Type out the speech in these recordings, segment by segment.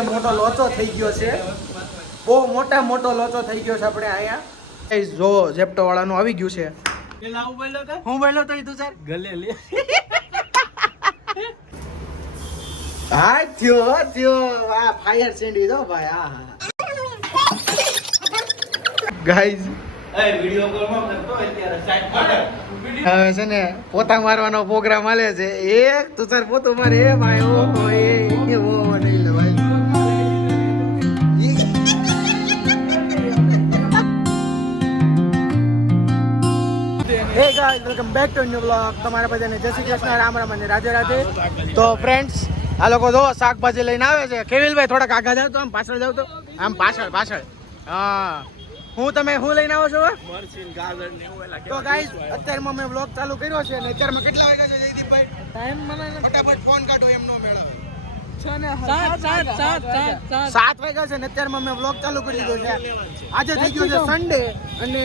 મોટો લોચો થઈ ગયો છે, બહુ મોટો લોચો થઈ ગયો છે આપણે અહીંયા જો ઝેપ્ટો વાળાનું આવી ગયું છે. હું બોલ્યો તો તું સર ગલે લે હા થયો આ ફાયર સેન્ડવિચ હો ભાઈ. હા ગાઈઝ વિડિયો કોલમાં કરતો અત્યારે સાઈડ પર હવે છે ને પોતા મારવાનો પ્રોગ્રામ આલે છે. એક તુષાર પોતું મારે એ ભાઈ ઓ નહીં લે ભાઈ. હે guys welcome back to new blog. તમારા બધાને જય શ્રી કૃષ્ણ, રામ રામ અને રાધે રાધે. તો ફ્રેન્ડ્સ આ લોકો જો શાકભાજી લઈને આવે છે. કેવિલભાઈ થોડાક આગળ જાવ તો, આમ પાછળ જાવ તો, આમ પાછળ. હા તમે હું લઈને આવો છો? મરચી ગાજર ને એવું એલા. તો ગાઈસ અત્યારમાં મેં બ્લોગ ચાલુ કર્યો છે અને અત્યારમાં કેટલા વાગ્યા છે જયદીપભાઈ? ટાઈમ મને ફટાફટ ફોન કાઢો, એમ નો મેળવે. 7 વાગ્યા છે ને અત્યારમાં મેં બ્લોગ ચાલુ કરી દીધો છે. આજે થઈ ગયો છે સન્ડે અને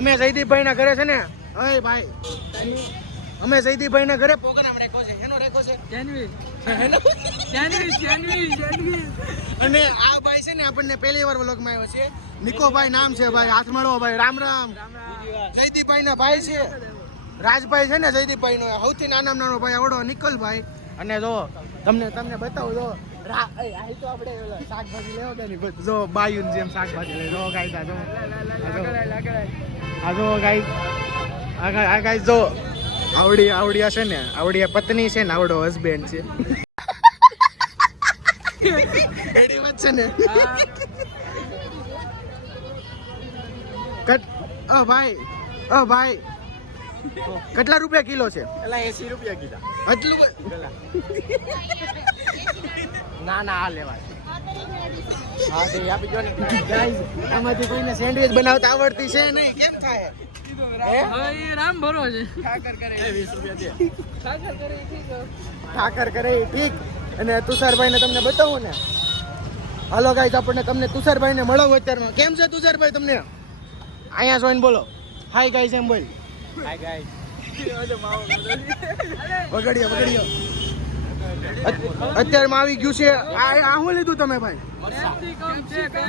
અમે જયદીપભાઈ ના ઘરે છે ને, અય ભાઈ અમે જયદીપભાઈ ના ઘરે પ્રોગ્રામ રાખ્યો છે. એનો રાખ્યો છે સેન્ડવિચ. અને આ ભાઈ છે ને આપણને પહેલી વાર વ્લોગમાં આવ્યો છે. નિકોભાઈ નામ છે ભાઈ, હાથ મળો ભાઈ. રામ રામ. જયદીપભાઈ ના ભાઈ છે રાજભાઈ છે ને, જયદીપભાઈ નો સૌથી નાનો ભાઈ આવડો નિકલભાઈ. અને જો તમને બતાવું જો તો આપણે શાકભાજી લેવો કે નહીં, જો બાયુન જેમ શાકભાજી લે. જો ગાઈસ આ જો ગાઈસ જો આવડી હશે ને, આવડી પત્ની છે ને, આવડો હસબેન્ડ છે. એડી વાત છે ને. ભાઈ કેટલા રૂપિયા કિલો છે? 80 રૂપિયા કિલો. આટલું ના આ લેવાય. હા તે આપી જો ને ગાઈસ. આમાંથી કોઈને સેન્ડવિચ બનાવતા આવડતી છે નહીં, કેમ થાય? રામ ભરો છે. ઠાકર કરે 20 રૂપિયા દે. ઠાકર કરે ઠીક. અને તુષારભાઈ ને તમને બતાવું ને. હાલો ગાઈસ તમને તુષારભાઈ ને મળાવું અત્યારમાં. કેમ છે તુષારભાઈ તમને? અહીંયા જોઈને બોલો હાય ગાઈસ એમ બોલ. Hi guys. વગડિયો અત્યારમાં આવી ગયું છે. આ શું લીધું તમે ભાઈ?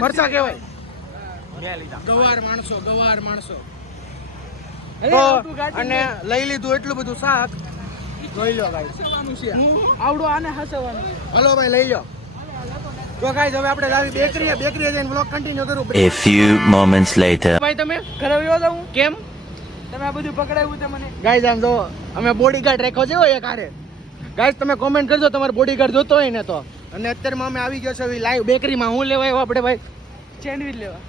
મરચા કહેવાય. ગવાર માણસો તો અને લઈ લીધું એટલું બધું શાક. જોઈ લો ગાઈસ. આવડો આને હસવાનું. હલો ભાઈ લઈ લો. તો ગાઈસ હવે આપણે લાવી બેકરી જઈને વ્લોગ કન્ટિન્યુ કરું. A few moments later. ભાઈ તમે ઘરે આવ્યો તો હું કેમ તમે આ બધું પકડાવ્યું તે મને? ગાઈસ આમ જો અમે બોડીગાર્ડ રાખ્યો છે એક હારે. ગાઈસ તમે કોમેન્ટ કરજો તમારે બોડીગાર્ડ જોતો હોય ને તો. અને અત્યારમાં અમે આવી ગયો છે લાઈવ બેકરીમાં. હું લેવા આવ્યો આપણે ભાઈ? સેન્ડવિચ લેવા.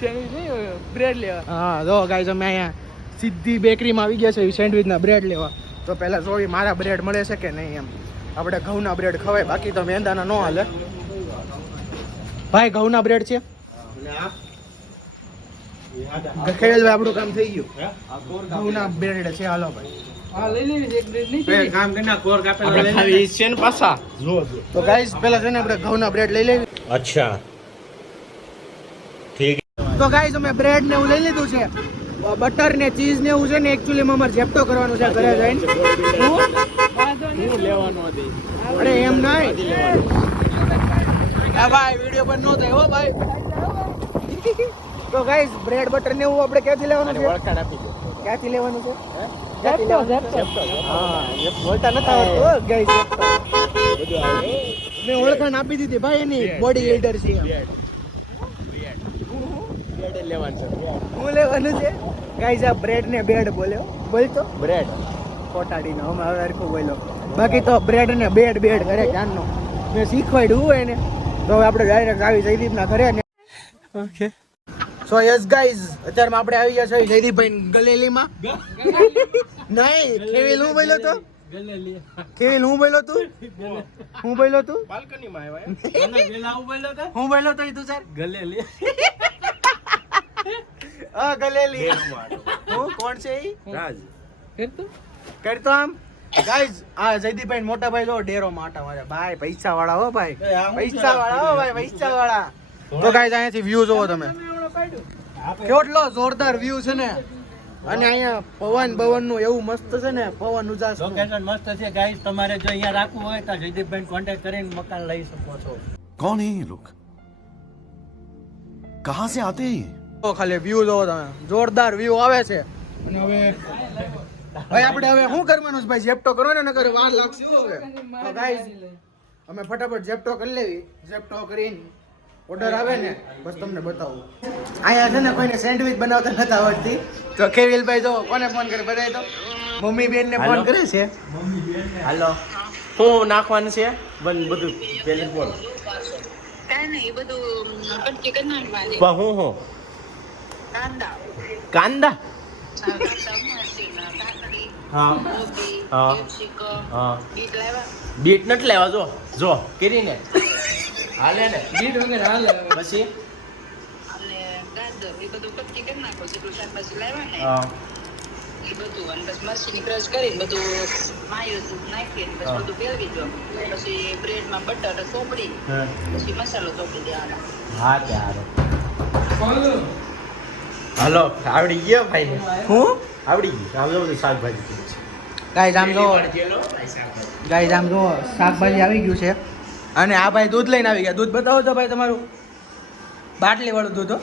સેન્ડવિચ નહીં, બ્રેડ લેવા. હા જો ગાઈસ અમે અહીંયા સીધી બેકરીમાં આવી ગયા છે સેન્ડવિચના બ્રેડ લેવા. તો પહેલા જોઈ મારા બ્રેડ મળે છે કે નહીં એમ. આપણે ઘઉંના બ્રેડ ખવાય, બાકી તો મેંદાના ન હાલે. ભાઈ ઘઉંના બ્રેડ છે. ખેલભાઈ આપણું કામ થઈ ગયું. ઘઉંના બ્રેડ છે. હાલો ભાઈ તો ગાઈસ પહેલા છે ને આપણે ઘઉંના બ્રેડ લઈ લેવી. અચ્છા ઠીક. તો ગાઈસ અમે બ્રેડ ને એવું લઈ લીધું છે. બટર ને ચીઝ ને એવું છે ને એકચ્યુઅલી માં અમારે ઝેપ્ટો કરવાનું છે ઘરે જઈને. હું લેવાનો હતી. અરે એમ નહીં ભાઈ, વિડિયો પર નો થાય હો ભાઈ. તો ગાઈસ બ્રેડ બટર ને એવું આપણે ક્યાંથી લેવાનું છે? ઓળખાણ આપી દો. ક્યાંથી લેવાનું છે? બોલતા નથી આવડતું ગાઈસ. મેં ઓળખાણ આપી દીધી ભાઈ એની. બોડી બિલ્ડર છે. હું લેવાનું છે ગાઈસ આ બ્રેડ ને બેડ બોલ્યો. બોલતો બ્રેડ કોટાડીનો અમે હવે હરખું બોલ્યો. બાકી તો બ્રેડ ને બેડ કરે જાનનો. મેં શીખવાડ્યું હોય ને. તો હવે આપણે ડાયરેક્ટ આવી જયદીપના ઘરે ને. ઓકે સો યસ ગાઈઝ અત્યારમાં આપણે આવી ગયા છે જયદીપભાઈ ગલેલીમાં. નહીં કેવિલ હું બોલ્યો તો? કેવિલ હું બોલ્યો તું? બાલ્કનીમાં આવ્યા. હું બોલ્યો તો તું સર ગલેલી. ગલેલી. હું કોણ છે ઈ? રાજ. કરતો આમ ગાઈઝ આ જયદીપભાઈ મોટા ભાઈ જો ડેરો માટા મારે ભાઈ. પૈસા વાળા હો ભાઈ, પૈસા વાળા. તો ગાઈઝ અહીંયાથી વ્યૂ જોવો તમે. કેટલો જોરદાર વ્યૂ છે ને. અને અહીંયા પવન નું એવું મસ્ત છે ને, પવન ઉજાસ લોકેશન મસ્ત છે ગાઈસ. તમારે જો અહીંયા રાખવું હોય તો જયદીપભાઈ કોન્ટેક્ટ કરીને મકાન લઈ શકો છો. कौन है ये लोग कहां से आते हैं ये? તો ખાલી વ્યૂ જોવો તમે, જોરદાર વ્યૂ આવે છે. અને હવે ભાઈ આપણે હવે શું કરવાનું છે ભાઈ? ઝેપ્ટો કરો ને, નકર વાર લાગશે હો હવે. તો ગાઈસ અમે ફટાફટ ઝેપ્ટો કરી લેવી. ઝેપ્ટો કરીને ઓર્ડર આવે ને બસ તમને બતાવું. અહીંયા છે ને કોઈને સેન્ડવિચ બનાવતા નથી આવડતી, તો કેવિલભાઈ જો કોને ફોન કરે બતાવી દો. મમ્મી બેન ને ફોન કરે છે. હાલો, શું નાખવાનું છે? બધું પેલી બોલ. કાંઈ નહીં, એ બધું કટકી કરી નાખવાની. હું કાંદા, કાંદા. કાંદા, મરચીના, કાકડી, હા કોબી, હા. કેપ્સિકમ, હા. બીટ લાવ્યા. બીટ નથી લેવા. જો કરીને હાલે ને બીટ વગર હાલે. પછી અને ગાજર, એ બધું કટકી કરી નાખો. જેટલું શાકભાજી લાવ્યા ને હા. એ બધું, અને બસ મરચીની ક્રશ કરીને બધું માયો નાખીને બસ બધું ફેરવી દો. પછી બ્રેડમાં બટર ચોપડી, પછી મસાલો ચોપડી દેવાનો. હા ત્યારે હાલો, આવડી ગયો ભાઈ ને. હું આવડી ગયું. આમ જો બધું શાકભાજી કીધું છે. ગાઈસ આમ જો, ગાઈસ આમ જો શાકભાજી આવી ગયું છે. અને આ ભાઈ દૂધ લઈને આવી ગયા. દૂધ બતાવો તો ભાઈ તમારું, બાટલી વાળું દૂધ હો.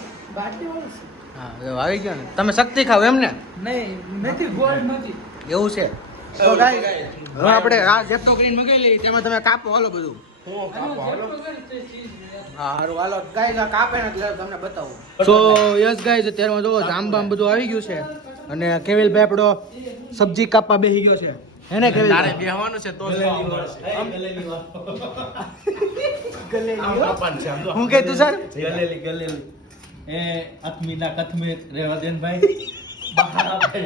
હા જો આવી ગયો ને. તમે શક્તિ ખાવ એમ ને? એવું છે. તો ગાઈસ હવે આપણે આ ઝેપ્ટો કરીને મગાવી લઈએ. તેમાં તમે કાપો હાલો બધું. હું કાપો હાલો. હા હારું હાલો ગાઈસ, આ કાપે ને એટલે તમને બતાવું. સો યસ ગાઈસ, અત્યારમાં જો જામબામ બધું આવી ગયું છે. અને કેવિલભાઈ આપણો સબ્જી કાપવા બેસી ગયો છે. હે ને તારે કેવિલભાઈ? બેહવાનું છે તો જ ખાવા મળશે. આમ કાપવાનું છે, આમ જો. હું કે તું સર? ગલેલી એ અથમીના કથમીર રેવા દેન ભાઈ. બહાર આવે.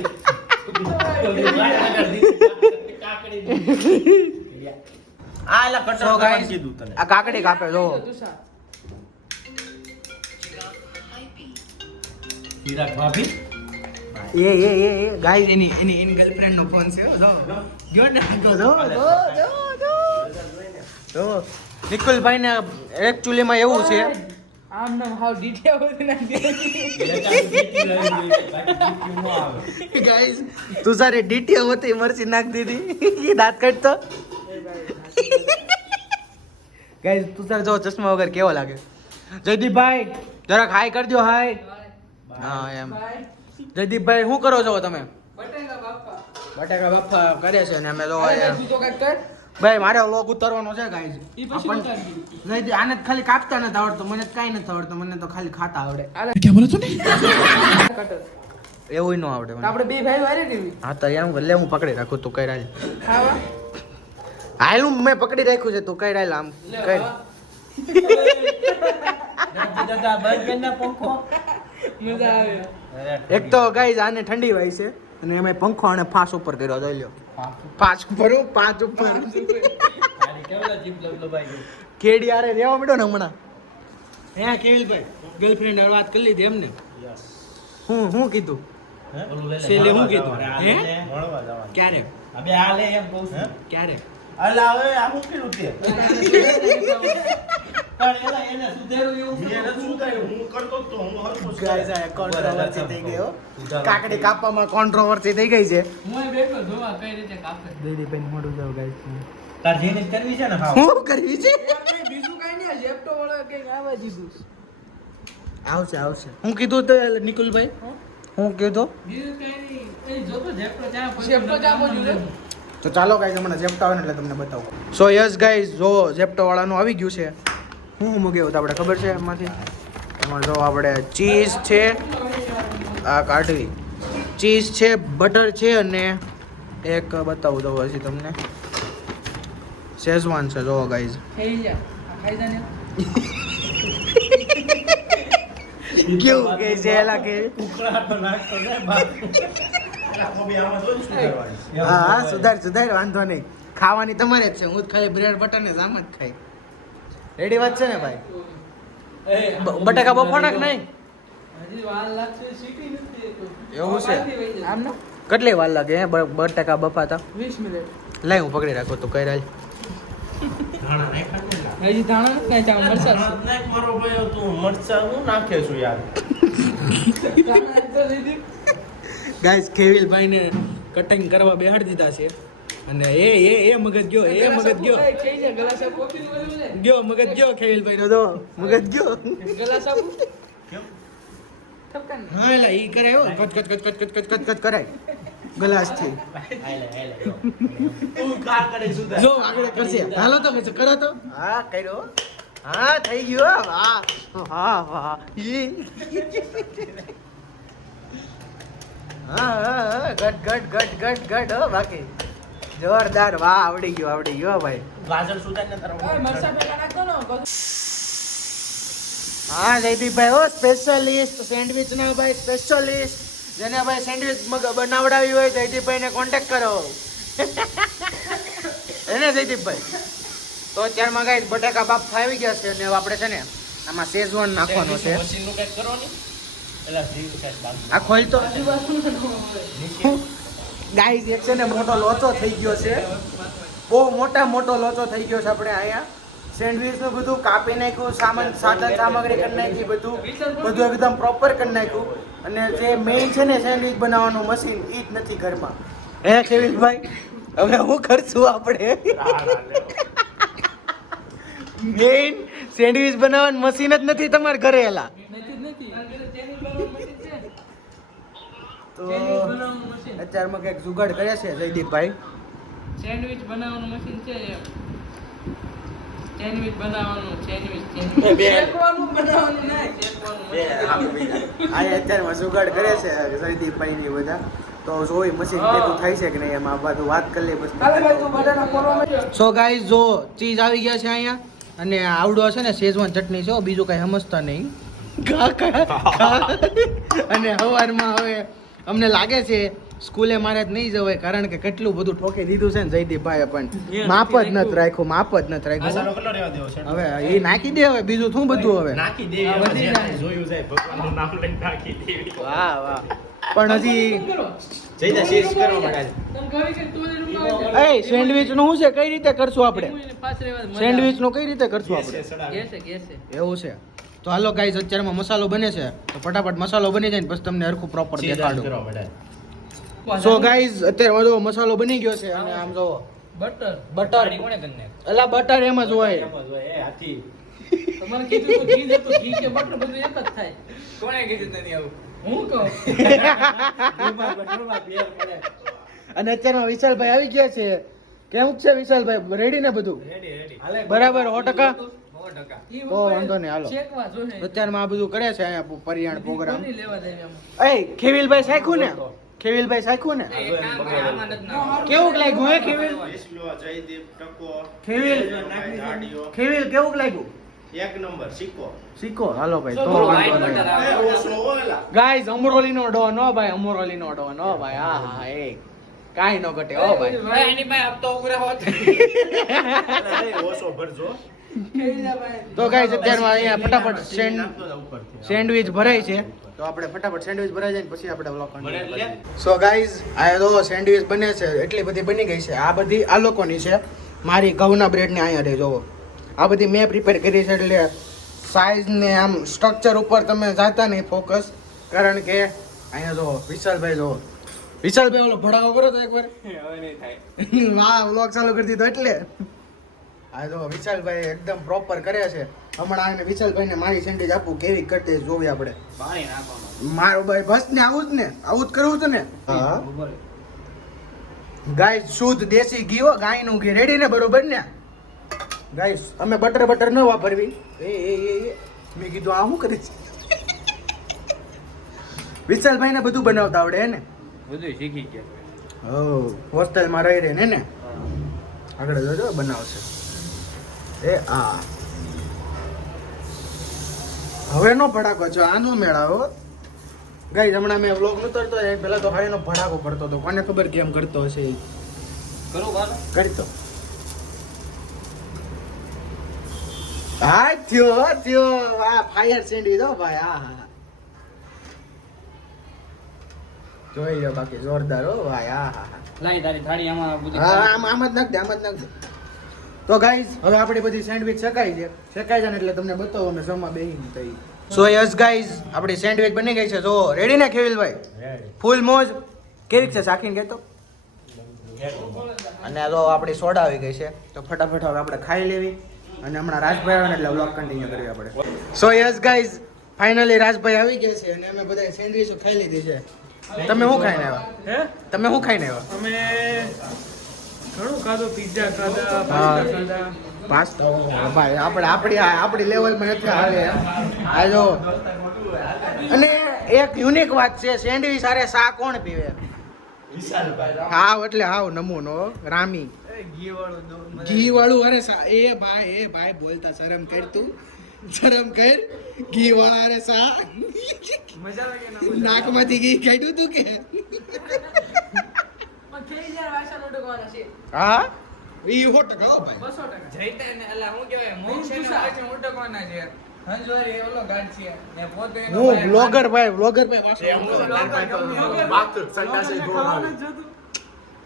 આ એલા કટર So કરવાનું guys, કીધું તને. આ કાકડી કાપે જો. ચિરાગ ભાભી એ ગાઈસ એની ગર્લફ્રેન્ડ નો ફોન છે. જો જો ને જો નિકુલભાઈ ને એકચ્યુઅલી માં એવું છે. આમ નામ હાવ ડીઠિયા હોતી નથી. ગાઈસ તું સારી ડીટી હોતી મરચી નાખ દીધી. દાંત કાઢતો. ગાઈસ તું તાર જો ચશ્મા વગર કેવો લાગે. જયદીપભાઈ જરાક હાઈ કરજો. હાઈ. હા એમ. જયદીપભાઈ શું કરો છો તમે? બટાકા બાફા કરે છે ને અમે જો તું તો કાંઈક કર. ભાઈ મારે વ્લોગ ઉતારવાનો છે ગાઈસ. ઈ પછી ઉતારી દીધું. નહીં આને જ ખાલી કાપતા નથી આવડતું, મને જ કાંઈ નથી આવડતું, મને તો ખાલી ખાતા આવડે. કટર. એવું ન આવડે તો મને. આપણે બે ભાઈ વારે કેવી હા તો એમ લે હું પકડી રાખું તું કઈ રાજ. ખાવા હાલ હું મેં પકડી રાખ્યું છે તું કઈ રાજ આમ કઈ. દાદા બંધ કરીને પંખો. મજા આવે. એક તો ગાઈસ આને ઠંડી વાય છે અને એમાં પંખો અને ફાસ ઉપર કર્યો જોઈ લ્યો. પાંચ ઉપર આની કેવલા જીભ લબલબાઈ ગઈ. કેડી આરે રેવા મળ્યો ને હમણાં. હે કેવિલભાઈ ગર્લફ્રેન્ડ વાત કરી લીધી એમને? હું કીધું? ઓલું લે લે. છેલ્લે હું કીધું? આ હે? લે, ભણવા જવાનું. ક્યારે અબે આ લે એમ કહું છું. ક્યારે? અલા હવે આ હું કીધું તે. પણ એલા એને સુધાર્યું એવું છે. એને સુધાર્યું. હું કરતો જ તો હું હરખું જ ગાઈસ કરે. આ કોન્ટ્રોવર્સી થઈ ગઈ હો. કાકડી કાપવામાં કોન્ટ્રોવર્સી થઈ ગઈ છે. હું બેઠો જોવા કઈ રીતે કાપે. દીદીભાઈ મોઢું જાવ ગાઈસ. તાર જેને કરવી છે ને હા. હું કરવી છે? બીજું કઈ નહીં, લેપટોપ વાળો કઈક આવા દીધું. આવશે આવશે. હું કીધું તો નિકુલભાઈ હું કીધું બીજું કઈ નહીં. એ જોતો ઝેપટો ચાપો જોઈએ. તો ચાલો ગાઈસ હમણાં ઝેપ્ટો આવે ને એટલે તમને બતાવું. સો યસ ગાઈસ જો ઝેપ્ટો વાળાનું આવી ગયું છે. હું મગાવ્યું આપણે ખબર છે એમાંથી? એમાં જો આપણે ચીઝ છે, આ કાઢવી ચીઝ છે, બટર છે અને એક બતાવું દઉં હજી તમને શેઝવાન છે. જો ગાઈસ ખાઈ જા. ખાઈ જા ને. કેવું કે છે એલા કે ઉકળા તો નાખતો ને બાપ. આ કોબી આમાં તો સુધારવાની. હા હા સુધાર વાંધો નહીં. ખાવાની તમારે જ છે, હું જ ખાલી બ્રેડ બટર ને જામ જ ખાઈ. રેડી વાત છે ને ભાઈ? બટાકા બફાણા કે નહીં? હજી વાર લાગશે, શીખી નથી એ તો. એવું છે? બહારથી વહી જાય. આમ ના કેટલી વાર લાગે હે બટાકા બફાતા? 20 મિનિટ. લાય હું પકડી રાખો તું કઈ રાજ. ધાણા નાખ્યા ને લા. હજી ધાણા નથી નાખ્યા, મરચાં છે. નાખ મારો ભાઈ તું મરચા હું નાખે છું યાર. ધાણા તો લીધી. ગાઈસ કેવિલભાઈને કટિંગ કરવા બેહાડી દીધા છે અને એ મગજ ગયો ગયો મગજ ગયો કેવિલભાઈનો તો મગજ ગયો હા એલા ઈ કરે હો કચ કરાય ગ્લાસ થી જો આગળ કરશે હાલો તો કરો તો હા કર્યો હા થઈ ગયો વાહ હા ગટ હો બાકી જોરદાર વાહ આવડી ગયો ભાઈ ગાજર સુધારને તારો હા જયદીપભાઈ હો સ્પેશિયલિસ્ટ સેન્ડવિચ ના ભાઈ સ્પેશિયલિસ્ટ જેને ભાઈ સેન્ડવિચ બનાવડાવી હોય જયદીપભાઈ ને કોન્ટેક્ટ કરો એને જયદીપભાઈ તો અત્યારમાં ગાઈસ બટાકા બાપ આવી ગયા છે અને આપણે છે ને આમાં શેઝવાન નાખવાનો છે મશીન નું કઈક કરો ને પેલા જીવ સાઈડ બાજુ આ ખોલ તો ગાઈસ એક છે ને મોટો લોચો થઈ ગયો છે બહુ મોટો લોચો થઈ ગયો છે આપણે અહીંયા સેન્ડવિચ નું બધું કાપી નાખ્યું સાધન સામગ્રી કરી નાખી બધું એકદમ પ્રોપર કરી નાખ્યું અને જે મેઇન છે ને સેન્ડવિચ બનાવવાનું મશીન ઈ જ નથી ઘરમાં હે કેવિલભાઈ હવે હું કરશું આપણે મેઇન સેન્ડવિચ બનાવવાનું મશીન જ નથી તમારા ઘરે એલા તો અત્યારમાં કઈક જુગાડ કરે છે જયદીપભાઈ સેન્ડવિચ બનાવવાનું મશીન છે સેન્ડવિચ બનાવવાનું આ અત્યારમાં જુગાડ કરે છે જયદીપભાઈ ની બધા તો જોઈ મશીન ભેગું થાય છે કે નહીં એમાં બધું વાત કરી લે બસ સો ગાઈઝ જો ચીઝ આવી ગયા છે અહીંયા અને આવડો છે ને શેઝવાન ચટણી છે બીજું કઈ સમજતા નહીં અને સવારમાં હવે અમને લાગે છે સ્કૂલે મારે નહીં જવાય કારણ કે કેટલું બધું ઠોકી દીધું છે ને જયદીપભાઈ પણ માપ જ નથી રાખ્યું કેટલો રેવા દેવો છે હવે એ નાખી દે હવે બીજું શું બધું હવે નાખી દે જોયું જાય ભગવાનનું નામ લઈને નાખી દેવી વાહ પણ હજી જઈતા શેર કરવા માટે એ સેન્ડવિચ નું શું છે કઈ રીતે કરશું આપણે સેન્ડવિચ નું કઈ રીતે કરશું આપણે એવું છે તો હાલો ગાઈઝ અત્યારમાં મસાલો બને છે તો ફટાફટ મસાલો બની જાય ને પછી તમને હરખું પ્રોપર દેખાડું સો ગાઈઝ અત્યારે બધો મસાલો બની ગયો છે અને આમ જો બટર અલા બટર એમ જ હોય તમારે કીધું તો ઘી જતું ઘી કે બટર બધું એક જ થાય કોણે કીધું નથી આવું હું કહું અને અત્યારમાં વિશાલભાઈ આવી ગયા છે કેવું છે વિશાલભાઈ રેડી ને બધું બરાબર 100% તો વાંધો નહીં હાલો ચેકવા જોઈએ અત્યારમાં આ બધું કરે છે અહીંયા પરિયાણ પ્રોગ્રામ કોની લેવા જાય આમ એ ખેવિલભાઈ સાખ્યું ને કેવું લાગ્યું હે ખેવિલ ખેવિલ કેવું લાગ્યું એક નંબર શીખો હાલો ભાઈ તો વાંધો નહીં ગાઈઝ અમરોલીનો ડો નો ભાઈ અમરોલીનો ડો નો ભાઈ હા એ કાઈ નો ઘટે હો ભાઈ એની ભાઈ આપ તો ઉગરા હોત ઓછો ભરજો તો ગાઈઝ અત્યારમાં અહીંયા ફટાફટ સેન્ડવિચ ભરાય છે તો આપણે ફટાફટ સેન્ડવિચ ભરાઈ જાય ને પછી આપણે વ્લોગ કન્ટિન્યુ સો ગાઈઝ આ તો સેન્ડવિચ બને છે એટલી બધી બની ગઈ છે આ બધી આ લોકોની છે મારી ઘઉંના બ્રેડ ને અહીંયા રહે જોવો આ બધી મેં પ્રિપેર કરી છે એટલે સાઈઝ ને આમ સ્ટ્રક્ચર ઉપર તમે જાતા નહીં ફોકસ કારણ કે અહીંયા જો વિશાલભાઈ ઓલો ભડાકો કરો તો એકવાર હવે નહીં થાય વાહ વ્લોગ ચાલુ કરી દીધો એટલે આ જો વિશાલભાઈ એકદમ પ્રોપર કરે છે હમણાં આને વિશાલભાઈને મારી સેન્ડવિચ આપું કેવી કરતે જોવી આપણે મારો ભાઈ બસ ને આવું જ કરવું છે ને હા ગાય શુદ્ધ દેશી ઘી હો ગાયનું ઘી રેડી ને બરોબર ને ગાઈસ અમે બટર ન વાપરવી એ મેં કીધું આ શું કરીશ વિશાલભાઈ ને બધું બનાવતા આવડે હે ને બધું શીખી ગયા હો હોસ્ટેલમાં રહી રહે ને આગળ જોજો બનાવશે એ આ હવે નો ભડાકો છો આનો મેળાવો ગાઈસ હમણાં મેં વ્લોગ ઉતરતો પેલા તો હારીનો ભડાકો કરતો હતો કોને ખબર કેમ કરતો હશે કરો બાલો કરતો હા થયો આ ફાયર સેન્ડવિચ હો ભાઈ હા જોઈ લો બાકી જોરદાર હો ભાઈ હા લાઈ તારી થાળી આમાં બધું હા આમ જ નાખ દે તો ગાઈઝ હવે આપણી બધી સેન્ડવિચ શેકાઈ જાય ને એટલે તમને બતાવો અમે જમવા બેહીને થઈ સો યસ ગાઈઝ આપણી સેન્ડવિચ બની ગઈ છે જો રેડી ને ખેવિલભાઈ ફૂલ મોજ કેવી છે ચાખીને કહેતો અને આ તો આપણી સોડા આવી ગઈ છે તો ફટાફટ હવે આપણે ખાઈ લેવી અને હમણાં રાજભાઈ આવે ને એટલે વ્લોગ કન્ટિન્યુ કરવી આપણે સો યસ ગાઈઝ ફાઇનલી રાજભાઈ આવી ગયા છે અને અમે બધા સેન્ડવીચો ખાઈ લીધી છે તમે શું ખાઈને આવ્યા તમે શું ખાઈને આવ્યા અમે ઘણું ખાધું, પિઝા ખાધા, પાસ્તા ખાધા. પાસ્તા ભાઈ આપણી લેવલમાં નથી હાલે આ જો અને એક યુનિક વાત છે સેન્ડવીચ સારે શા કોણ પીવે હાવ એટલે હાવ નમૂનો રામી ઘી વાળું અરે એ ભાઈ બોલતા શરમ કર તું શરમ કર ઘી વાળા અરે સા મજા લાગે ને નાકમાંથી ઘી કાઢ્યું તું કે હા ઈ 100% હો ભાઈ 200%. જઈતા ને અલા હું કહેવાય મોક્ષ ને પાછળ ઉટકવાના છે. હંજવારી ઓલો ગાઢ છે ને પોતે એનો હું ભાઈ બ્લોગર ભાઈ વાસણ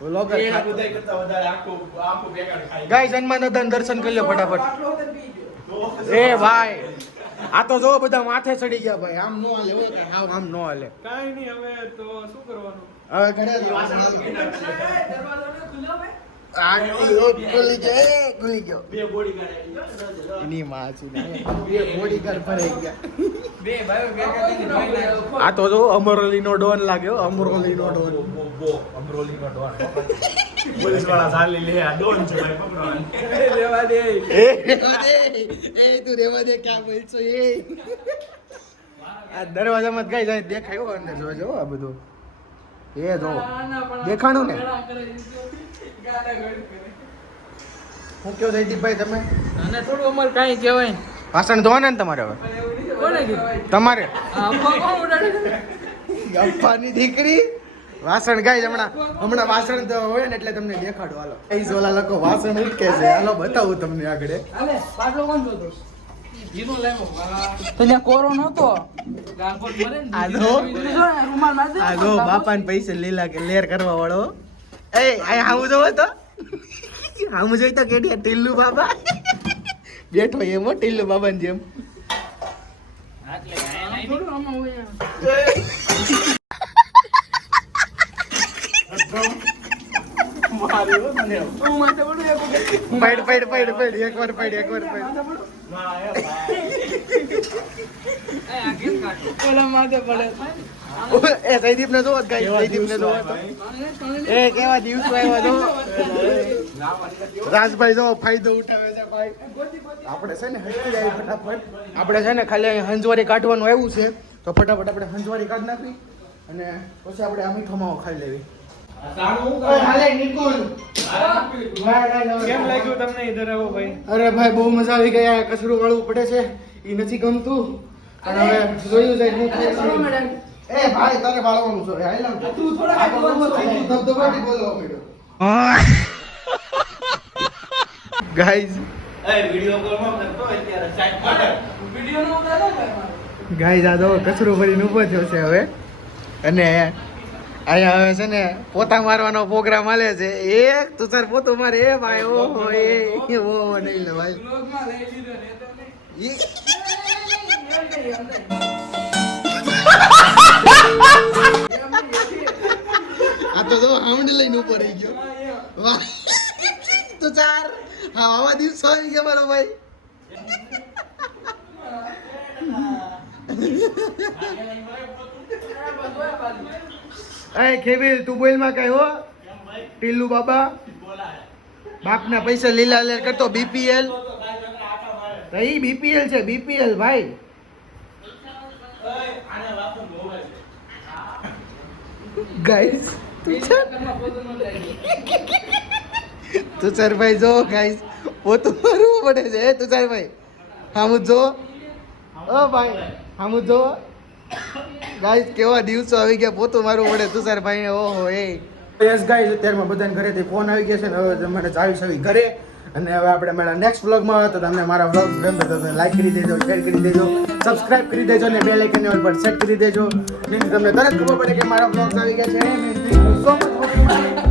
બ્લોગર ગાઈસ હનુમાન દર્શન કરી લો ફટાફટ એ ભાઈ આ તો જો બધા માથે ચડી ગયા ભાઈ આમ નો હાલે હો કાંઈ હાવ આમ નો હાલે કાઈ નહીં હવે તો શું કરવાનું. હવે ઘરે દરવાજો ને ખુલ્લો ભાઈ. ખુલી ગયો એની માં છે બે બોડીગાર્ડ ભરાઈ ગયા બે ભાઈઓ ભેગા થઈને ભાઈ નાખ્યો. આ તો જો અમરોલીનો ડોન લાગ્યો અમરોલીનો ડોન રેવા દે. એ તું રેવા દે ક્યાં બોલছো એ આ દરવાજામાં ગઈ જાય દેખાયો અંદર જોજો આ બધું એ જો દેખાણું ને હું કયો જયદીપભાઈ તમે અને થોડું અમારે કાંઈ કહેવાય ને. વાસણ ધોવાના ને તમારે હવે કોને કીધું? તમારે આ અફવા કોણ ઉડાડે? ગપ્પાની દીકરી વાસણ ગાય હમણાં વાસણ તો હોય ને એટલે તમને દેખાડો હાલો એ ઝોલા લોકો વાસણ ઉટકે છે હાલો બતાવું તમને આગળ હાલે, પાટલો કોણ જોતો? ઈનો લાવ્યો. તો ત્યાં કોરો નહોતો. ગાંગોટ મરે ને. આ જો. રૂમાલ માર દે. આ જો બાપાને પૈસે લીલા કે લેર કરવા વાળો એ આ હામું જોવો તો હામું જોઈ તો કેડિયા ટીલ્લુ બાબા બેઠો એમ હો ટીલ્લુ બાબાની જેમ થોડું આમાં હોય એમ. હું માથે પડું એક વખત. પડ એકવાર પડ એ આ ગીત કાઢો. ઓલા માથે પડે. એ જયદીપ ને જોવો ગાઈસ જયદીપ ને જોવો તો એ કેવા દિવસો આવ્યા જો રાજભાઈ જો ફાયદો ઉઠાવે છે ભાઈ આપણે છે ને હટી જાય ફટાફટ આપણે છે ને ખાલી અહીં હંજવારી કાઢવાનું આવ્યું છે તો ફટાફટ આપણે હંજવારી કાઢી નાખવી અને પછી આપણે આ મીઠો માવો ખાઈ લેવી હાલે નિકુલ કેમ લાગ્યું તમને ઈધર આવો ભાઈ? અરે ભાઈ બહુ મજા આવી ગઈ આ કચરું વાળવું પડે છે એ નથી ગમતું અને હવે જોયું જાય હું ખાઈ એ ભાઈ તારે બાળવાનું છે હાલ તું થોડા ધબધબાટી બોલવા માંડ્યો ગાઈઝ વિડિયો નો ઉતારો ભાઈ મારો. ગાઈઝ આ તો કચરું ભરીને ઊભો થયો છે હવે અને અહીંયા હવે છે ને પોતા મારવાનો પ્રોગ્રામ હાલે છે એક તું સર પોતું મારે એ ભાઈ ઓહો એ ઓહો નહીં લે ભાઈ બ્લોગમાં લઈ લીધો ને તો નહીં. ઈ આ તો જો હાઉન્ડ લઈને ઉપર રહી ગયો વાહ તો ચાર હા આવા દિવસો આવી ગયા મારો ભાઈ એ ખેબીલ તું બોલ માં કઈ હો ટીલ્લુ બાબા બાપના પૈસા લીલા લેર કરતો બીપીએલ રહી બીપીએલ છે બીપીએલ ભાઈ ગાઈસ તુષારભાઈ જો ગાઈસ પોતું મારવું પડે છે એ તુષારભાઈ હામું જો ઓ ભાઈ હામું જો ગાઈસ કેવા દિવસો આવી ગયા પોતું મારવું પડે તુષારભાઈ ઓહો એ યસ ગાઈસ અત્યારમાં બધાને ઘરેથી ફોન આવી ગયા છે ને હવે મને ચાવી સવી ઘરે અને હવે આપણે મારા નેક્સ્ટ વ્લોગમાં તો તમને મારા વ્લોગ ગમે તો લાઈક કરી દેજો શેર કરી દેજો સબસ્ક્રાઇબ કરી દેજો અને બેલ આઇકન પર સેટ કરી દેજો જેથી તમને તરત ખબર પડે કે મારા વ્લોગ્સ આવી ગયા છે સો મચ